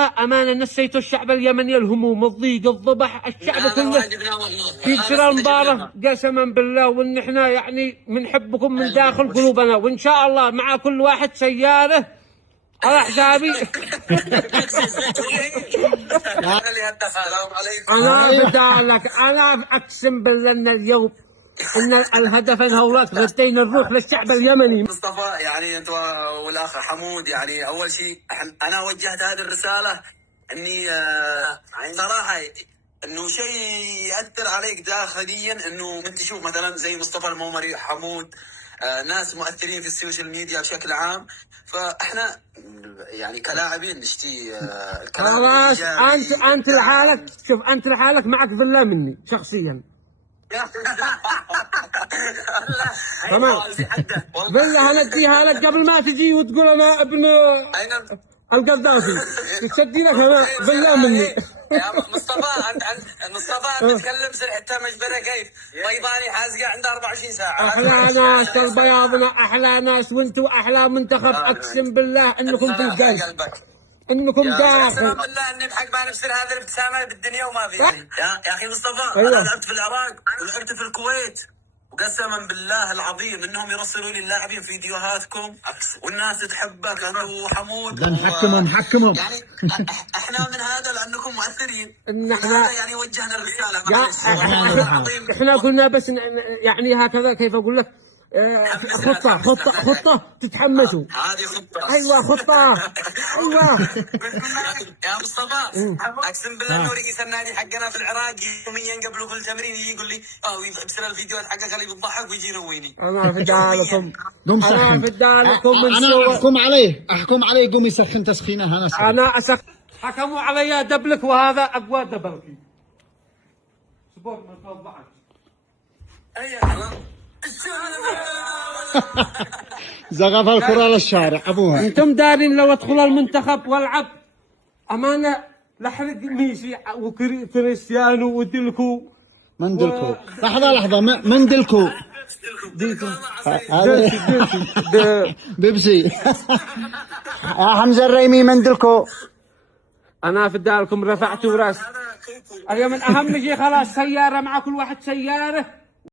أمانة نسيتوا الشعب اليمني الهموم الضيق الضبح الشعب كله في شراء المباراة قسما بالله، وإن إحنا يعني بنحبكم من داخل قلوبنا، وإن شاء الله مع كل واحد سيارة على حسابي. أنا بدالك، أنا أقسم بالله إن اليوم إن الهدف هولاك غدينا الروح للشعب اليمني. مصطفى يعني أنت والأخ حمود، يعني أول شيء أنا وجهت هذه الرسالة إني صراحة إنه شيء يأثر عليك داخليا، إنه أنت تشوف مثلا زي مصطفى المومري، حمود، ناس مؤثرين في السوشيال ميديا بشكل عام، فاحنا يعني كلاعبين نشتي خلاص. انت لحالك، شوف انت لحالك معك فيلا مني شخصيا. تمام، فيلا هنديها لك قبل ما تجي وتقول انا ابن القذافي، تشدي لك انا فيلا مني. يا مصطفى انت تتكلم سر حتى مجبره كيف بيضاني حازقه عنده 24 ساعه. احلى ناس البياضنا، احلى ناس، وانتوا احلى منتخب، اقسم بالله انكم في القلب، انكم داخل. اقسم بالله اني بحق ما نفسر هذه الابتسامه بالدنيا وما في. يا اخي مصطفى، أيوة. انا لعبت في العراق ولعبت في الكويت، وقسما بالله العظيم انهم يرسلوا لي اللاعبين فيديوهاتكم والناس تحبك انت وحمود. نحكمهم يعني احنا من هذا لانكم مؤثرين، ان احنا يعني وجهنا الرساله. احنا قلنا بس يعني هكذا، كيف اقول لك، خطه تتحمسوا. هذه خطه. ايوه خطه. ايوه يا مصطفى اقسم بالله انه رئيس النادي حقنا في العراق يوميا قبل كل تمرين يجي يقول لي يبصر الفيديوهات حقك اللي بتضحك ويجي يرويني. انا فدالكم، قوم انا سخن. فدالكم من انا احكم عليه قوم يسخن تسخينه. انا حكموا علي دبلك، وهذا اقوى دبلك. سبورت ما توضعت. زغف الكرة للشارع ابوها. انتم دارين لو ادخل المنتخب والعب امانه لحرق ميسي وكريستيانو وديلكو. من دلكو؟ لحظة من دلكو؟ بيبسي. يا حمزة الريمي من دلكو؟ انا فدالكم رفعتوا راس. اليوم اهم شيء خلاص سيارة، مع كل واحد سيارة